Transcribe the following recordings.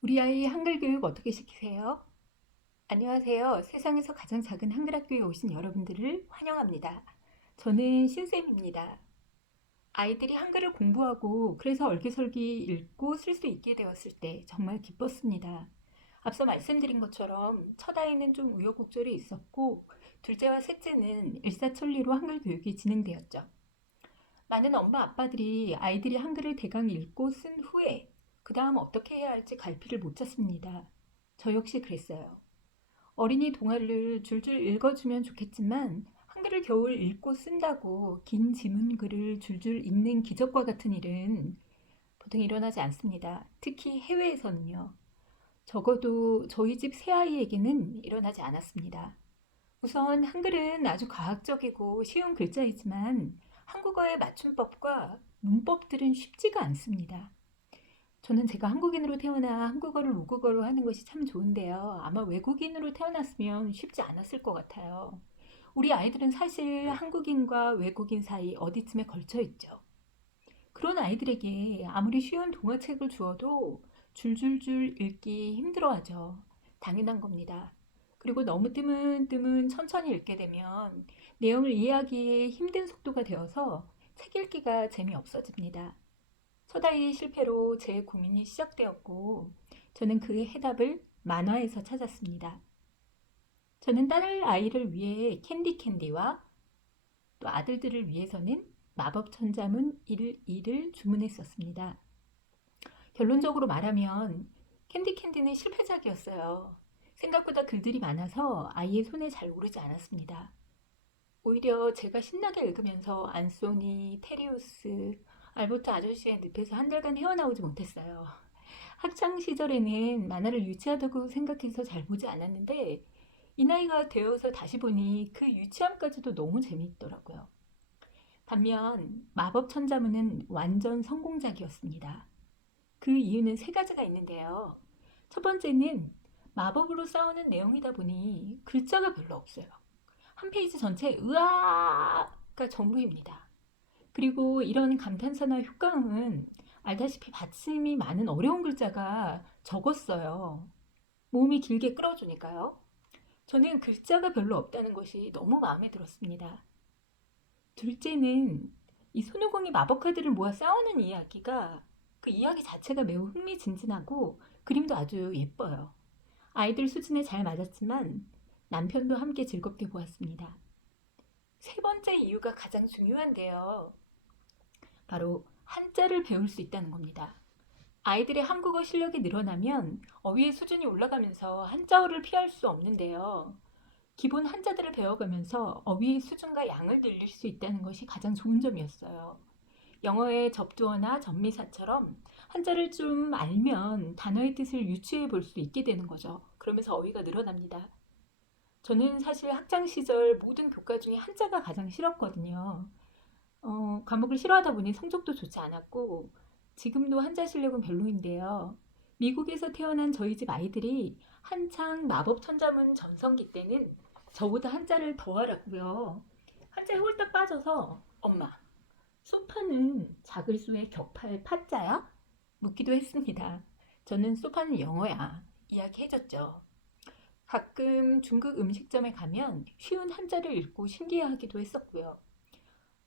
우리 아이 한글 교육 어떻게 시키세요? 안녕하세요. 세상에서 가장 작은 한글 학교에 오신 여러분들을 환영합니다. 저는 신쌤입니다. 아이들이 한글을 공부하고 그래서 얼기설기 읽고 쓸 수 있게 되었을 때 정말 기뻤습니다. 앞서 말씀드린 것처럼 첫 아이는 좀 우여곡절이 있었고 둘째와 셋째는 일사천리로 한글 교육이 진행되었죠. 많은 엄마 아빠들이 아이들이 한글을 대강 읽고 쓴 후에 그 다음 어떻게 해야 할지 갈피를 못 잡습니다. 저 역시 그랬어요. 어린이 동화를 줄줄 읽어주면 좋겠지만 한글을 겨우 읽고 쓴다고 긴 지문글을 줄줄 읽는 기적과 같은 일은 보통 일어나지 않습니다. 특히 해외에서는요. 적어도 저희 집 새아이에게는 일어나지 않았습니다. 우선 한글은 아주 과학적이고 쉬운 글자이지만 한국어의 맞춤법과 문법들은 쉽지가 않습니다. 저는 제가 한국인으로 태어나 한국어를 모국어로 하는 것이 참 좋은데요. 아마 외국인으로 태어났으면 쉽지 않았을 것 같아요. 우리 아이들은 사실 한국인과 외국인 사이 어디쯤에 걸쳐 있죠. 그런 아이들에게 아무리 쉬운 동화책을 주어도 줄줄줄 읽기 힘들어하죠. 당연한 겁니다. 그리고 너무 뜨문뜨문 천천히 읽게 되면 내용을 이해하기에 힘든 속도가 되어서 책 읽기가 재미없어집니다. 첫 아이의 실패로 제 고민이 시작되었고 저는 그 해답을 만화에서 찾았습니다. 저는 딸 아이를 위해 캔디캔디와 또 아들들을 위해서는 마법 천자문 1을 주문했었습니다. 결론적으로 말하면 캔디캔디는 실패작이었어요. 생각보다 글들이 많아서 아이의 손에 잘 오르지 않았습니다. 오히려 제가 신나게 읽으면서 안소니, 테리우스, 알버트 아저씨의 늪에서 한 달간 헤어나오지 못했어요. 학창 시절에는 만화를 유치하다고 생각해서 잘 보지 않았는데 이 나이가 되어서 다시 보니 그 유치함까지도 너무 재미있더라고요. 반면 마법 천자문은 완전 성공작이었습니다. 그 이유는 세 가지가 있는데요. 첫 번째는 마법으로 싸우는 내용이다 보니 글자가 별로 없어요. 한 페이지 전체 으아가 전부입니다. 그리고 이런 감탄사나 효과음은 알다시피 받침이 많은 어려운 글자가 적었어요. 모음이 길게 끌어주니까요. 저는 글자가 별로 없다는 것이 너무 마음에 들었습니다. 둘째는 이 손오공이 마법 카드를 모아 싸우는 이야기가 그 이야기 자체가 매우 흥미진진하고 그림도 아주 예뻐요. 아이들 수준에 잘 맞았지만 남편도 함께 즐겁게 보았습니다. 세 번째 이유가 가장 중요한데요. 바로 한자를 배울 수 있다는 겁니다. 아이들의 한국어 실력이 늘어나면 어휘의 수준이 올라가면서 한자어를 피할 수 없는데요. 기본 한자들을 배워가면서 어휘의 수준과 양을 늘릴 수 있다는 것이 가장 좋은 점이었어요. 영어의 접두어나 접미사처럼 한자를 좀 알면 단어의 뜻을 유추해 볼 수 있게 되는 거죠. 그러면서 어휘가 늘어납니다. 저는 사실 학창 시절 모든 교과 중에 한자가 가장 싫었거든요. 과목을 싫어하다 보니 성적도 좋지 않았고 지금도 한자 실력은 별로인데요. 미국에서 태어난 저희 집 아이들이 한창 마법 천자문 전성기 때는 저보다 한자를 더 알았고요. 한자에 홀딱 빠져서 엄마, 소파는 작을수의 격팔 파자야? 묻기도 했습니다. 저는 소파는 영어야. 이야기해줬죠. 가끔 중국 음식점에 가면 쉬운 한자를 읽고 신기해하기도 했었고요.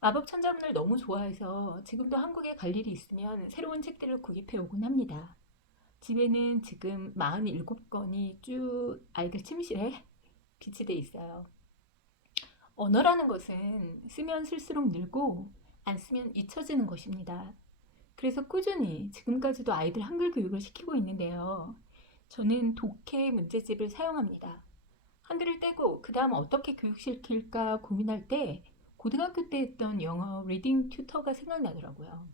마법 천자문을 너무 좋아해서 지금도 한국에 갈 일이 있으면 새로운 책들을 구입해 오곤 합니다. 집에는 지금 47권이 쭉 아이들 침실에 비치돼 있어요. 언어라는 것은 쓰면 쓸수록 늘고 안 쓰면 잊혀지는 것입니다. 그래서 꾸준히 지금까지도 아이들 한글 교육을 시키고 있는데요. 저는 독해 문제집을 사용합니다. 한글을 떼고 그 다음 어떻게 교육시킬까 고민할 때 고등학교 때 했던 영어 리딩 튜터가 생각나더라고요.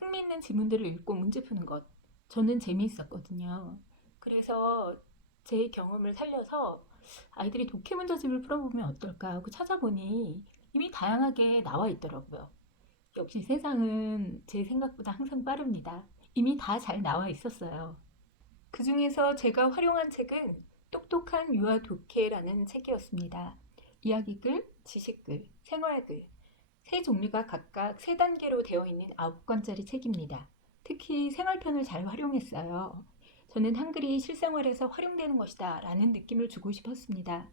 흥미있는 지문들을 읽고 문제 푸는 것. 저는 재미있었거든요. 그래서 제 경험을 살려서 아이들이 독해 문제집을 풀어보면 어떨까 하고 찾아보니 이미 다양하게 나와 있더라고요. 역시 세상은 제 생각보다 항상 빠릅니다. 이미 다 잘 나와 있었어요. 그 중에서 제가 활용한 책은 똑똑한 유아 독해라는 책이었습니다. 이야기글, 지식글, 생활글 세 종류가 각각 세 단계로 되어 있는 9권짜리 책입니다. 특히 생활편을 잘 활용했어요. 저는 한글이 실생활에서 활용되는 것이다 라는 느낌을 주고 싶었습니다.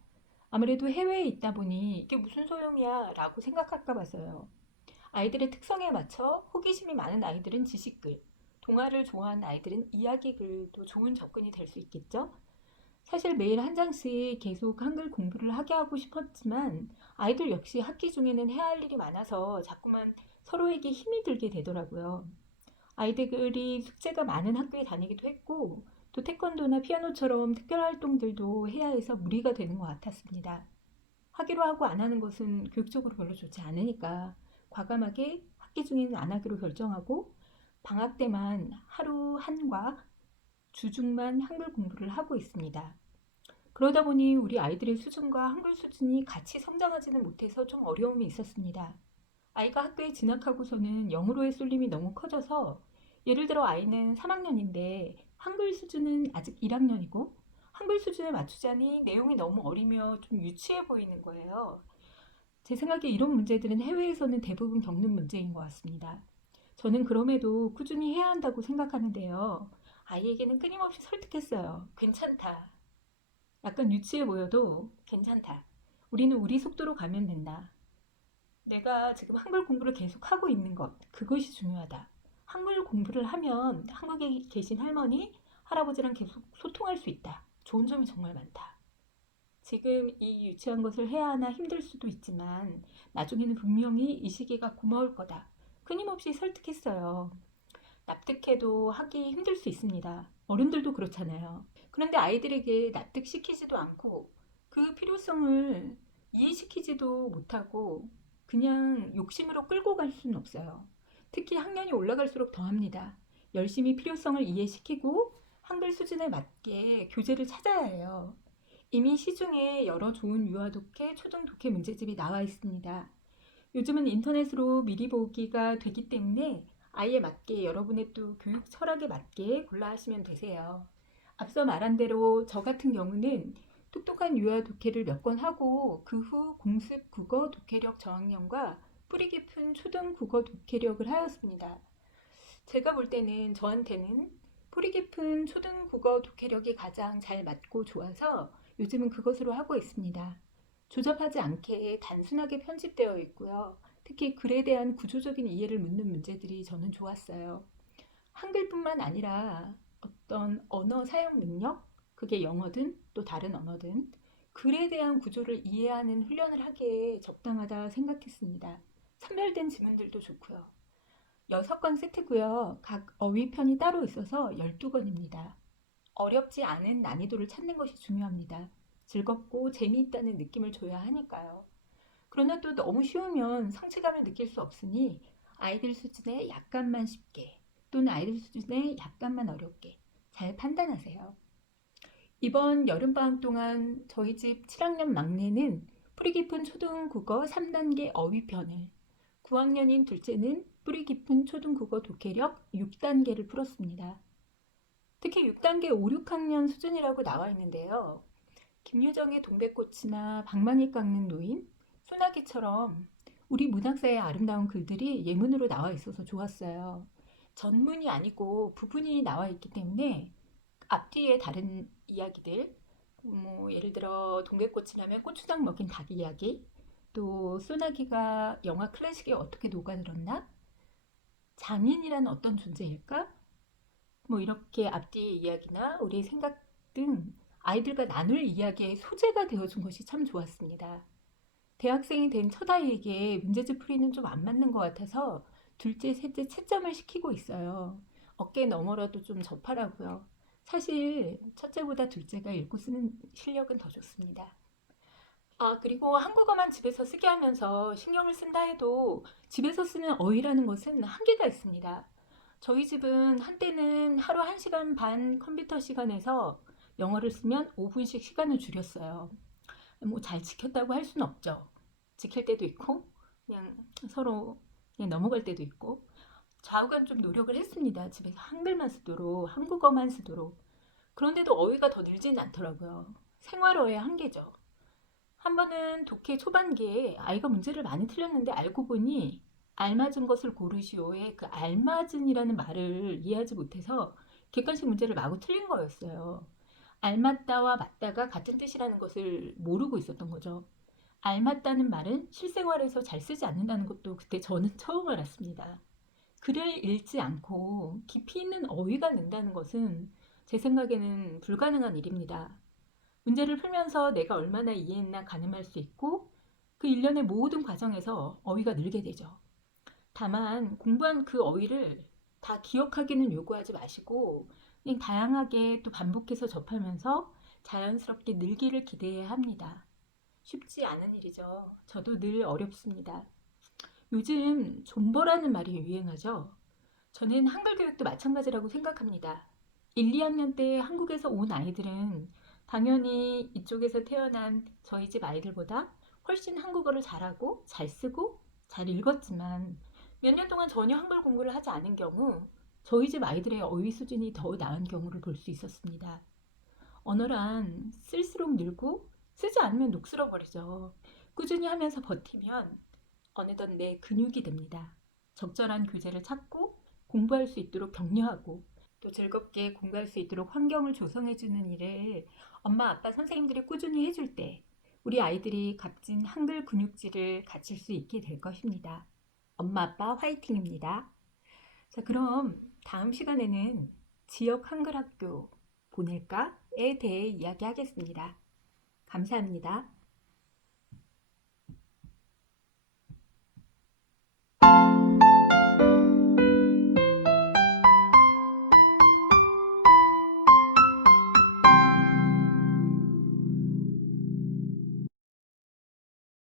아무래도 해외에 있다 보니 이게 무슨 소용이야 라고 생각할까 봐서요. 아이들의 특성에 맞춰 호기심이 많은 아이들은 지식글, 동화를 좋아하는 아이들은 이야기글도 좋은 접근이 될 수 있겠죠? 사실 매일 한 장씩 계속 한글 공부를 하게 하고 싶었지만 아이들 역시 학기 중에는 해야 할 일이 많아서 자꾸만 서로에게 힘이 들게 되더라고요. 아이들이 숙제가 많은 학교에 다니기도 했고 또 태권도나 피아노처럼 특별 활동들도 해야 해서 무리가 되는 것 같았습니다. 하기로 하고 안 하는 것은 교육적으로 별로 좋지 않으니까 과감하게 학기 중에는 안 하기로 결정하고 방학 때만 하루 한과 주중만 한글 공부를 하고 있습니다. 그러다 보니 우리 아이들의 수준과 한글 수준이 같이 성장하지는 못해서 좀 어려움이 있었습니다. 아이가 학교에 진학하고서는 영어로의 쏠림이 너무 커져서 예를 들어 아이는 3학년인데 한글 수준은 아직 1학년이고 한글 수준에 맞추자니 내용이 너무 어리며 좀 유치해 보이는 거예요. 제 생각에 이런 문제들은 해외에서는 대부분 겪는 문제인 것 같습니다. 저는 그럼에도 꾸준히 해야 한다고 생각하는데요. 아이에게는 끊임없이 설득했어요. 괜찮다. 약간 유치해 보여도 괜찮다. 우리는 우리 속도로 가면 된다. 내가 지금 한글 공부를 계속 하고 있는 것, 그것이 중요하다. 한글 공부를 하면 한국에 계신 할머니, 할아버지랑 계속 소통할 수 있다. 좋은 점이 정말 많다. 지금 이 유치한 것을 해야 하나 힘들 수도 있지만 나중에는 분명히 이 시기가 고마울 거다. 끊임없이 설득했어요. 납득해도 하기 힘들 수 있습니다. 어른들도 그렇잖아요. 그런데 아이들에게 납득시키지도 않고 그 필요성을 이해시키지도 못하고 그냥 욕심으로 끌고 갈 수는 없어요. 특히 학년이 올라갈수록 더합니다. 열심히 필요성을 이해시키고 한글 수준에 맞게 교재를 찾아야 해요. 이미 시중에 여러 좋은 유아 독해, 초등 독해 문제집이 나와 있습니다. 요즘은 인터넷으로 미리 보기가 되기 때문에 아이에 맞게 여러분의 또 교육 철학에 맞게 골라 하시면 되세요. 앞서 말한 대로 저 같은 경우는 똑똑한 유아 독해를 몇 권 하고 그 후 공습 국어 독해력 저학년과 뿌리 깊은 초등 국어 독해력을 하였습니다. 제가 볼 때는 저한테는 뿌리 깊은 초등 국어 독해력이 가장 잘 맞고 좋아서 요즘은 그것으로 하고 있습니다. 조잡하지 않게 단순하게 편집되어 있고요. 특히 글에 대한 구조적인 이해를 묻는 문제들이 저는 좋았어요. 한글뿐만 아니라 어떤 언어 사용 능력, 그게 영어든 또 다른 언어든 글에 대한 구조를 이해하는 훈련을 하기에 적당하다 생각했습니다. 선별된 지문들도 좋고요. 6권 세트고요. 각 어휘편이 따로 있어서 12권입니다. 어렵지 않은 난이도를 찾는 것이 중요합니다. 즐겁고 재미있다는 느낌을 줘야 하니까요. 그러나 또 너무 쉬우면 성취감을 느낄 수 없으니 아이들 수준에 약간만 쉽게 또는 아이들 수준에 약간만 어렵게 잘 판단하세요. 이번 여름방학 동안 저희 집 7학년 막내는 뿌리 깊은 초등국어 3단계 어휘편을 9학년인 둘째는 뿌리 깊은 초등국어 독해력 6단계를 풀었습니다. 특히 6단계 5, 6학년 수준이라고 나와 있는데요. 김유정의 동백꽃이나 방망이 깎는 노인, 소나기처럼 우리 문학사의 아름다운 글들이 예문으로 나와 있어서 좋았어요. 전문이 아니고 부분이 나와 있기 때문에 앞뒤에 다른 이야기들, 예를 들어 동백꽃이라면 고추장 먹인 닭 이야기, 또 소나기가 영화 클래식에 어떻게 녹아들었나? 장인이란 어떤 존재일까? 이렇게 앞뒤의 이야기나 우리의 생각 등 아이들과 나눌 이야기의 소재가 되어준 것이 참 좋았습니다. 대학생이 된 첫 아이에게 문제집 풀이는 좀 안 맞는 것 같아서 둘째, 셋째 채점을 시키고 있어요. 어깨 너머라도 좀 접하라고요. 사실 첫째보다 둘째가 읽고 쓰는 실력은 더 좋습니다. 그리고 한국어만 집에서 쓰게 하면서 신경을 쓴다 해도 집에서 쓰는 어휘라는 것은 한계가 있습니다. 저희 집은 한때는 하루 1시간 반 컴퓨터 시간에서 영어를 쓰면 5분씩 시간을 줄였어요. 잘 지켰다고 할 수는 없죠. 지킬 때도 있고 그냥 서로 그냥 넘어갈 때도 있고 좌우간 좀 노력을 했습니다. 집에서 한글만 쓰도록 한국어만 쓰도록. 그런데도 어휘가 더 늘지는 않더라고요. 생활어의 한계죠. 한 번은 독해 초반기에 아이가 문제를 많이 틀렸는데 알고 보니 알맞은 것을 고르시오의 그 알맞은이라는 말을 이해하지 못해서 객관식 문제를 마구 틀린 거였어요. 알맞다와 맞다가 같은 뜻이라는 것을 모르고 있었던 거죠. 알맞다는 말은 실생활에서 잘 쓰지 않는다는 것도 그때 저는 처음 알았습니다. 글을 읽지 않고 깊이 있는 어휘가 는다는 것은 제 생각에는 불가능한 일입니다. 문제를 풀면서 내가 얼마나 이해했나 가늠할 수 있고 그 일련의 모든 과정에서 어휘가 늘게 되죠. 다만 공부한 그 어휘를 다 기억하기는 요구하지 마시고 그냥 다양하게 또 반복해서 접하면서 자연스럽게 늘기를 기대해야 합니다. 쉽지 않은 일이죠. 저도 늘 어렵습니다. 요즘 존버라는 말이 유행하죠. 저는 한글 교육도 마찬가지라고 생각합니다. 1, 2학년 때 한국에서 온 아이들은 당연히 이쪽에서 태어난 저희 집 아이들보다 훨씬 한국어를 잘하고 잘 쓰고 잘 읽었지만 몇 년 동안 전혀 한글 공부를 하지 않은 경우 저희 집 아이들의 어휘 수준이 더 나은 경우를 볼 수 있었습니다. 언어란 쓸수록 늘고 쓰지 않으면 녹슬어 버리죠. 꾸준히 하면서 버티면 어느덧 내 근육이 됩니다. 적절한 교재를 찾고 공부할 수 있도록 격려하고 또 즐겁게 공부할 수 있도록 환경을 조성해주는 일을 엄마, 아빠, 선생님들이 꾸준히 해줄 때 우리 아이들이 값진 한글 근육질을 갖출 수 있게 될 것입니다. 엄마, 아빠 화이팅입니다. 자, 그럼 다음 시간에는 지역 한글 학교 보낼까에 대해 이야기하겠습니다. 감사합니다.